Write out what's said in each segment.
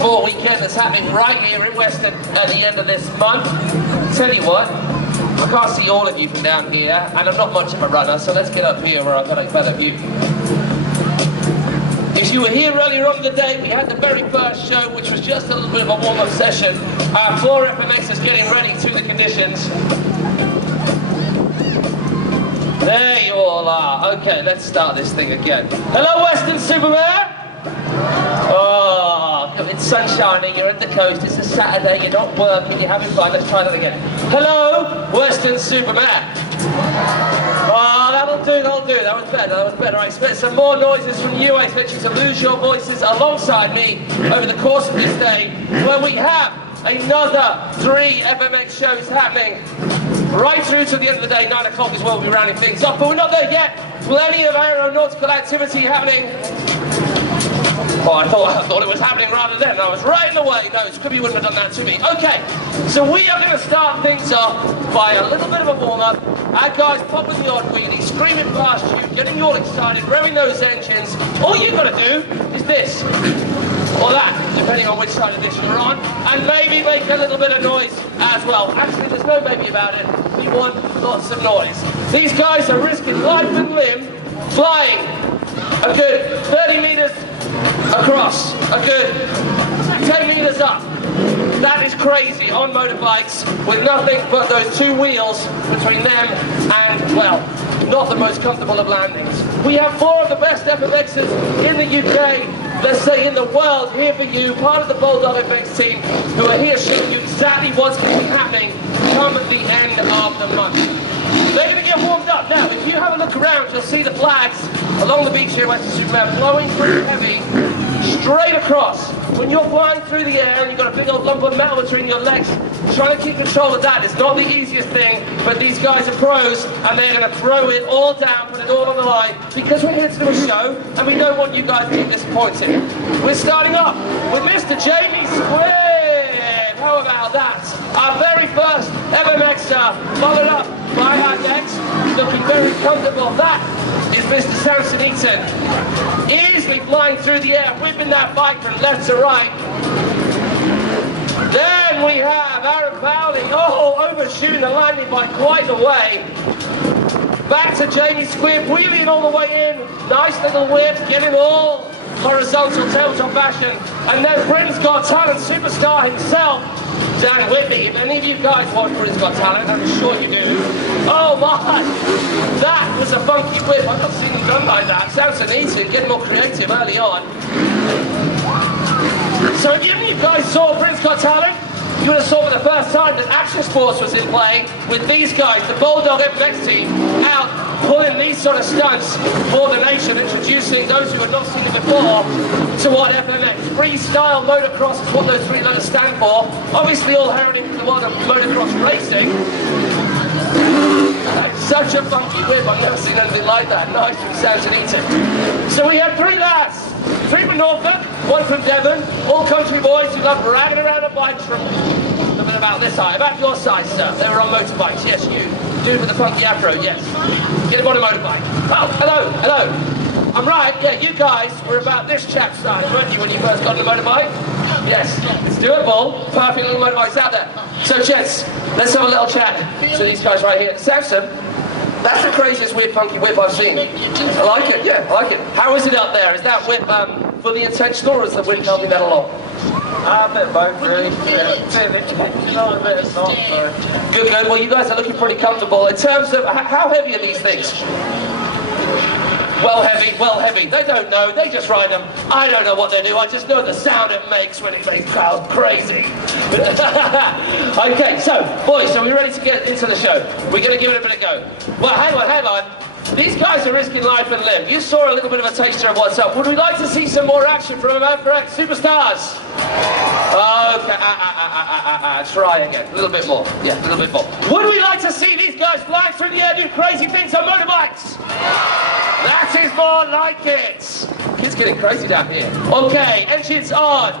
Weekend that's happening right here in Weston at the end of this month. Tell you what, I can't see all of you from down here, and I'm not much of a runner, so let's get up here where I've got a better view. If you were here earlier on in the day, we had the very first show, which was just a little bit of a warm-up session. Floor FMX is getting ready to the conditions. There you all are. Okay, let's start this thing again. Hello, Weston-super-Mare. Oh, it's sun shining, you're at the coast, it's a Saturday, you're not working, you're having fun. Let's try that again. Hello, Weston-super-Mare. Oh, that'll do. That was better. I expect some more noises from you. I expect you to lose your voices alongside me over the course of this day, where we have another 3 FMX shows happening right through to the end of the day. 9 o'clock is where we'll be rounding things off, but we're not there yet. Plenty of aeronautical activity happening. Oh, I thought it was happening rather than. I was right in the way. No, Squibb wouldn't have done that to me. Okay, so we are going to start things off by a little bit of a warm-up. Our guys popping the odd wheelie, screaming past you, getting you all excited, revving those engines. All you've got to do is this, or that, depending on which side of this you're on, and maybe make a little bit of noise as well. Actually, there's no maybe about it. We want lots of noise. These guys are risking life and limb, flying a good 30 meters across, a good 10 meters up. That is crazy on motorbikes with nothing but those 2 wheels between them and, well, not the most comfortable of landings. We have 4 of the best FMXs in the UK, let's say in the world, here for you, part of the BoldDog FMX team, who are here showing you exactly what's going to be happening come at the end of the month. They're going to get warmed up. Now, if you have a look around, you'll see the flags along the beach here at Weston-super-Mare blowing pretty heavy, straight across. When you're flying through the air and you've got a big old lump of metal between your legs, trying to keep control of that is not the easiest thing, but these guys are pros, and they're going to throw it all down, put it all on the line, because we're here to do a show, and we don't want you guys to be disappointed. We're starting off with Mr. Jamie Squibb. How about that? Our very first FMXer, followed up by our next, looking very comfortable. That is Mr. Samson Eaton, easily flying through the air, whipping that bike from left to right. Then we have Powley, overshooting the landing by quite a way. Back to Jamie Squibb, wheeling all the way in, nice little whip, getting all horizontal tabletop fashion. And then Britain's Got Talent superstar himself, Dan Whitby. If any of you guys watch Britain's Got Talent, I'm sure you do. Oh my! That was a funky whip. I've not seen them done like that. Samson Eaton getting more creative early on. So if any of you guys saw Britain's Got Talent, you would have saw for the first time that Action Sports was in play with these guys, the BoldDog FMX team, out pulling these sort of stunts for the nation, introducing those who had not seen it before to what FMX, freestyle motocross is what those 3 letters stand for. Obviously all heralding from the world of motocross racing. Such a funky whip, I've never seen anything like that. Nice from Samson Eaton. So we had 3 lads, 3 from Norfolk, 1 from Devon, all country boys who love ragging around on bikes from about this height, about your size, sir. They were on motorbikes, yes, you. Dude with the funky afro, yes. Get him on a motorbike. Oh, hello. I'm right, yeah, you guys were about this chap's size, weren't you, when you first got on a motorbike? Yes, it's doable. Perfect little motorbikes out there. So, gents, let's have a little chat to these guys right here. Samson, that's the craziest weird funky whip I've seen. I like it, yeah, I like it. How is it up there? Is that whip fully intentional, or is the wind helping that along? A bit of both, really. A bit of not, so. Good. Well, you guys are looking pretty comfortable. In terms of, how heavy are these things? Well heavy. They don't know, they just ride them. I don't know what they do, I just know the sound it makes when it makes crowd crazy. Okay, so, boys, are we ready to get into the show? We're going to give it a bit of go. Well, hang on. These guys are risking life and limb. You saw a little bit of a taster of what's up. Would we like to see some more action from our FMX superstars? Okay, try again. A little bit more. Yeah, a little bit more. Would we like to see these guys flying through the air doing crazy things on motorbikes? That is more like it. It's getting crazy down here. Okay, engines on.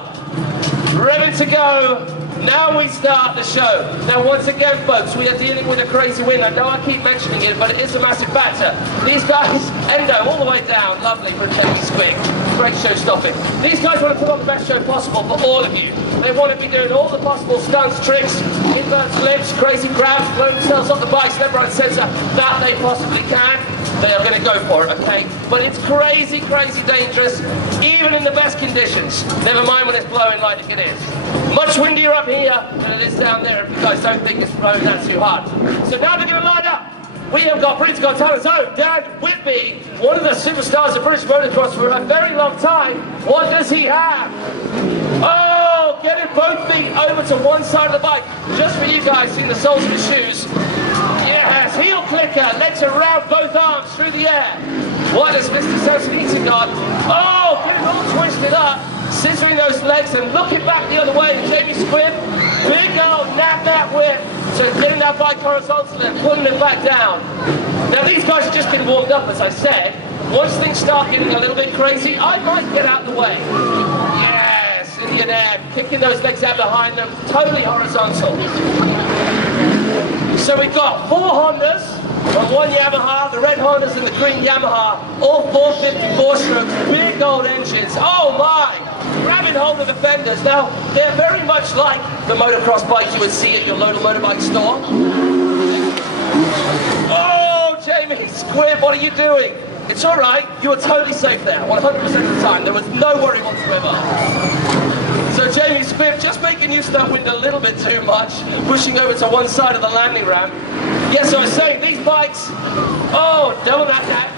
Ready to go. now we start the show. Now once again folks, we are dealing with a crazy wind. I know I keep mentioning it, but it is a massive factor. These guys, Endo all the way down, lovely from Jamie Squibb. Great show stopping. These guys want to put on the best show possible for all of you. They want to be doing all the possible stunts, tricks, invert flips, crazy grabs, blowing themselves off the bikes, left, right, centre, that they possibly can. They are going to go for it, okay? But it's crazy, crazy dangerous, even in the best conditions. Never mind when it's blowing like it is. Much windier up here than it is down there if you guys don't think it's blowing that too hard. So now they're going to line up. We have got Britain's Got Talent's own Dan Whitby, one of the superstars of British motocross for a very long time. What does he have? Oh, getting both feet over to one side of the bike. Just for you guys, seeing the soles of his shoes. Yes, heel clicker, legs around both arms through the air. What has Mr. Samson Eaton got? Oh, getting all twisted up, scissoring those legs and looking back the other way. Jamie Squibb, big old nab that whip. So getting that bike horizontal and pulling it back down. Now these guys are just getting warmed up, as I said. Once things start getting a little bit crazy, I might get out of the way. Yes, Indian air, kicking those legs out behind them, totally horizontal. So we've got 4 Hondas and 1 Yamaha, the red Hondas and the green Yamaha, all 454 strokes, big old engines. Oh my! Grabbing hold of the fenders. Now, they're very much like the motocross bikes you would see at your local motorbike store. Oh, Jamie Squibb, what are you doing? It's all right, you were totally safe there, 100% of the time. There was no worry whatsoever. So Jamie Squibb just making use of that wind a little bit too much, pushing over to one side of the landing ramp. Yes, so I was saying, these bikes, oh, double that.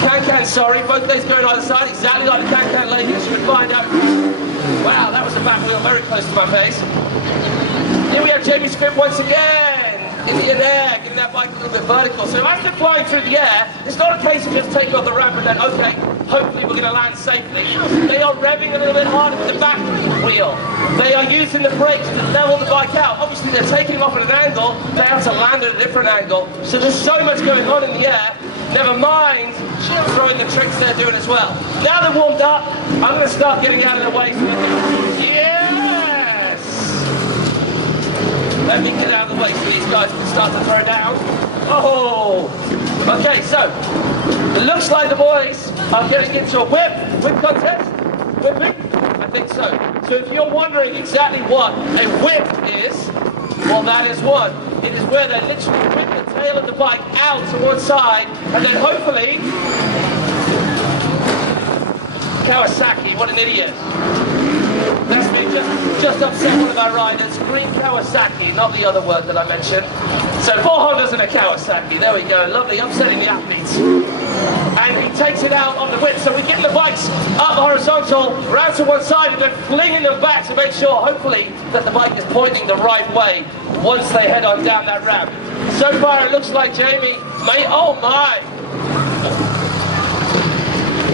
Can-can, sorry, both legs going either side, exactly like the can-can lady, as you would find out. Wow, that was a back wheel very close to my face. Here we have Jamie Squibb once again, in the air, getting that bike a little bit vertical. So as they're flying through the air, it's not a case of just taking off the ramp and then, okay, hopefully we're going to land safely. They are revving a little bit harder with the back wheel. They are using the brakes to level the bike out. Obviously they're taking it off at an angle, they have to land at a different angle. So there's so much going on in the air, never mind throwing the tricks they're doing as well. Now they're warmed up, I'm going to start getting out of the way. So yes! Let me get out of the way so these guys can start to throw down. Oh! Okay, so it looks like the boys are getting into a whip contest. Whipping? I think so. So if you're wondering exactly what a whip is, well, that is one. It is where they literally whip the tail of the bike out to one side, and then hopefully... Kawasaki, what an idiot. That's me, just upset one of our riders. Green Kawasaki, not the other word that I mentioned. So 4 Hondas and a Kawasaki, there we go, lovely, upsetting the athletes. And he takes it out on the whip, so we're getting the bikes up horizontal, round to one side, and then flinging them back to make sure, hopefully, that the bike is pointing the right way once they head on down that ramp. So far it looks like Jamie may, oh my!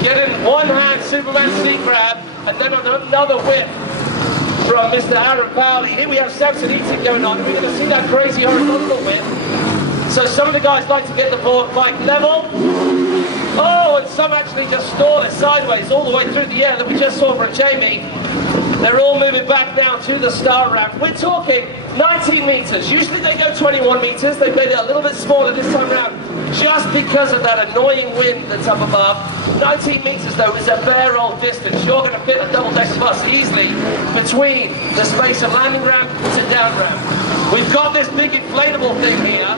Getting one hand Superman seat grab, and then another whip from Mr. Aaron Powley. Here we have Samson Eaton going on, and we're going to see that crazy horizontal whip. So some of the guys like to get the bike level. Oh, and some actually just stall it sideways all the way through the air that we just saw from Jamie. They're all moving back now to the star ramp. We're talking 19 meters. Usually they go 21 meters. They made it a little bit smaller this time around just because of that annoying wind that's up above. 19 meters though is a fair old distance. You're going to fit a double-decker bus easily between the space of landing ramp to down ramp. We've got this big inflatable thing here.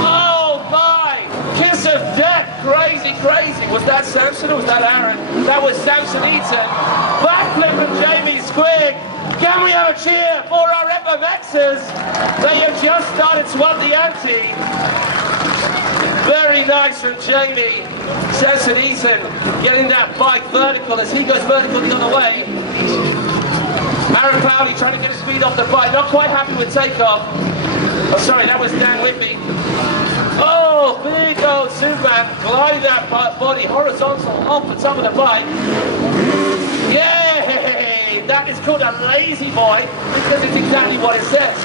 Oh my! Kiss of death! Crazy, crazy. Was that Samson or was that Aaron? That was Samson Eaton. Backflip from Jamie Squibb. Can we have a cheer for our FMXers? They have just started to up the ante. Very nice from Jamie. Samson Eaton getting that bike vertical as he goes vertical the other way. Aaron Powley trying to get his speed off the bike. Not quite happy with takeoff. Oh, sorry, that was Dan Whitby. Oh, big old Superman gliding that body horizontal off the top of the bike. Yay! That is called a lazy boy because it's exactly what it says.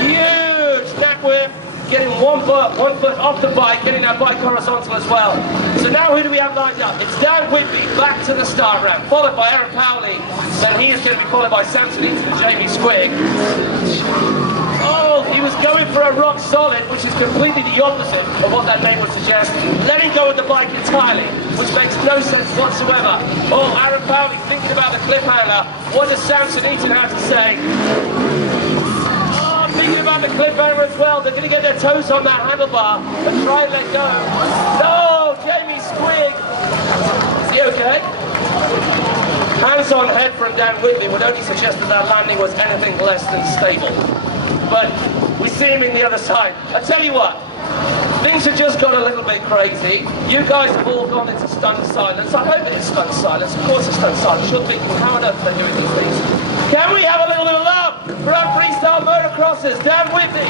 Huge neck whip, getting one foot off the bike, getting that bike horizontal as well. So now who do we have lined up? It's Dan Whitby back to the start ramp, followed by Aaron Powley, and he is going to be followed by Samson Eaton and Jamie Squibb. Oh, he was going for a rock solid, which is completely the opposite of what that name would suggest. Letting go of the bike entirely, which makes no sense whatsoever. Oh, Aaron Powley thinking about the clip handler. What does Samson Eaton have to say? Oh, thinking about the clip handler as well. They're going to get their toes on that handlebar and try and let go. No, Jamie Squibb. Is he okay? Hands on head from Dan Whitby would only suggest that that landing was anything less than stable. But we see him in the other side. I tell you what, things have just got a little bit crazy. You guys have all gone into stunned silence. I hope it is stunned silence. Of course it's stunned silence. You're thinking, how on earth are they doing these things? Can we have a little bit of love for our freestyle motocrossers? Dan Whitby.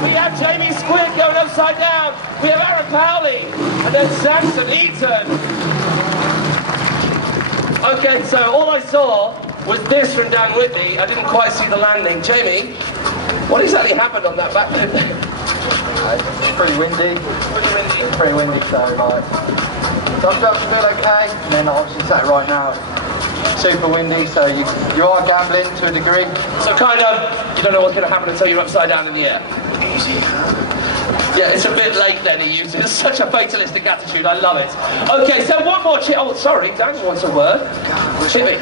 We have Jamie Squibb going upside down. We have Aaron Powley. And then Samson Eaton. Okay, so all I saw was this from Dan Whitby. I didn't quite see the landing. Jamie, what exactly happened on that backflip? It's pretty windy. Pretty windy. Pretty windy, so like, I've got to feel okay. And then obviously sat right now, super windy, so you are gambling to a degree. So kind of, you don't know what's going to happen until you're upside down in the air. Easy, huh? Yeah, it's a bit late then he uses such a fatalistic attitude, I love it. Okay, so one more oh sorry, Daniel wants a word. Chippy.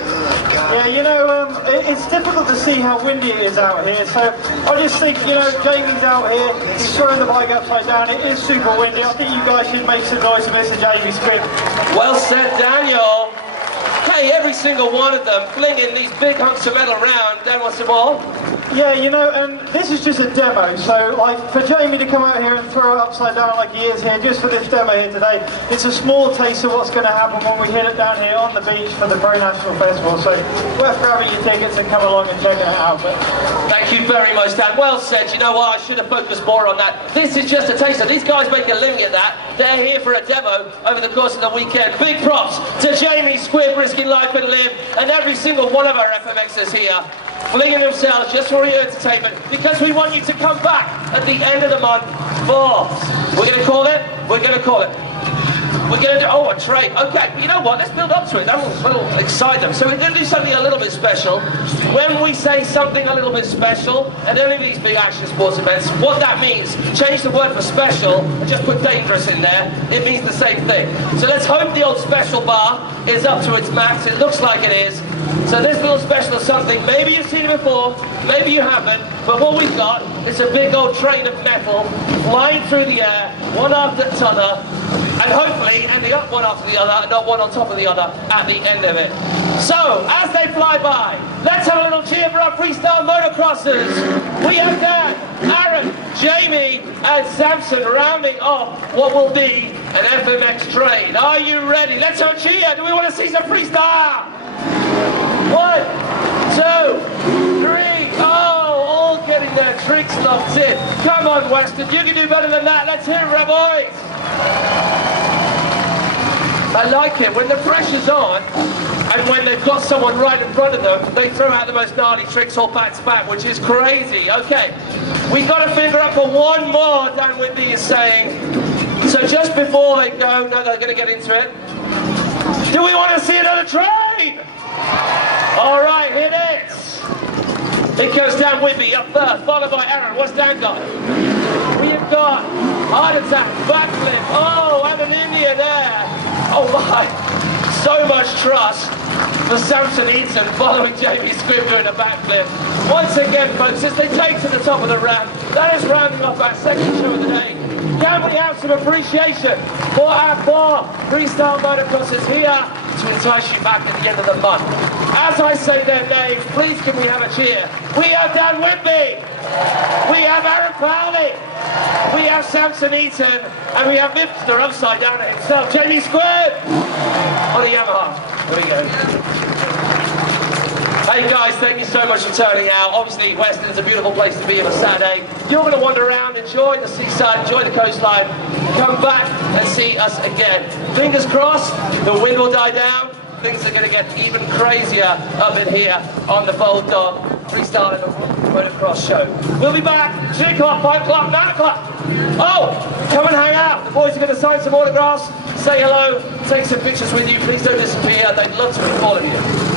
Yeah, you know, it's difficult to see how windy it is out here, so I just think, you know, Jamie's out here, he's throwing the bike upside down, it is super windy. I think you guys should make some noise for Mr. Jamie Squibb. Well said, Daniel. Hey, every single one of them flinging these big hunks of metal around. Dan wants some more? Yeah, you know, and this is just a demo, so like for Jamie to come out here and throw it upside down like he is here, just for this demo here today, it's a small taste of what's going to happen when we hit it down here on the beach for the Pro National Festival, so worth grabbing your tickets and come along and checking it out. But thank you very much, Dan. Well said. You know what, I should have focused more on that. This is just a taster. These guys make a living at that. They're here for a demo over the course of the weekend. Big props to Jamie Squibb, risking life and limb, and every single one of our FMXers here, flinging themselves just for your entertainment, because we want you to come back at the end of the month for, we're going to call it, we're going to do, oh, a trade. Okay, you know what, let's build up to it. That'll excite them. So we're going to do something a little bit special. When we say something a little bit special at any of these big action sports events, what that means, change the word for special and just put dangerous in there, it means the same thing. So let's hope the old special bar is up to its max. It looks like it is. So this little special is something, maybe you've seen it before, maybe you haven't, but what we've got is a big old train of metal flying through the air, one after the other, and hopefully ending up one after the other, not one on top of the other at the end of it. So, as they fly by, let's have a little cheer for our freestyle motocrossers. We have Dan, Aaron, Jamie, and Samson rounding off what will be an FMX train. Are you ready? Let's have a cheer. Do we want to see some freestyle? 1, 2, 3. Oh, all getting their tricks locked in. Come on, Weston, you can do better than that. Let's hear it, boys. I like it when the pressure's on and when they've got someone right in front of them, they throw out the most gnarly tricks all back to back, which is crazy. Okay, we've got to figure out for one more, Dan Whitby is saying. So just before they go, no, they're going to get into it. Do we want to see another train? All right, here it is. It goes Dan Whitby up first, followed by Aaron. What's Dan got? We have got heart attack, backflip, oh, and an India there. Oh my, so much trust for Samson Eaton following Jamie Squibb doing a backflip. Once again, folks, as they take to the top of the ramp, that is rounding off our second show of the day. Can we have some appreciation for our 4 freestyle motocrossers here to entice you back at the end of the month? As I say their names, please can we have a cheer? We have Dan Whitby, we have Aaron Powley, we have Samson Eaton, and we have Mr. Upside Down himself, Jamie Squibb, on a Yamaha. Here we go. Hey guys, thank you so much for turning out. Obviously, Weston's a beautiful place to be on a Saturday. You're going to wander around, enjoy the seaside, enjoy the coastline, come back and see us again. Fingers crossed, the wind will die down. Things are going to get even crazier up in here on the BoldDog Freestyle and Motocross show. We'll be back 3 o'clock, 5 o'clock, 9 o'clock. Oh, come and hang out. The boys are going to sign some autographs, say hello, take some pictures with you. Please don't disappear. They'd love to meet all of you.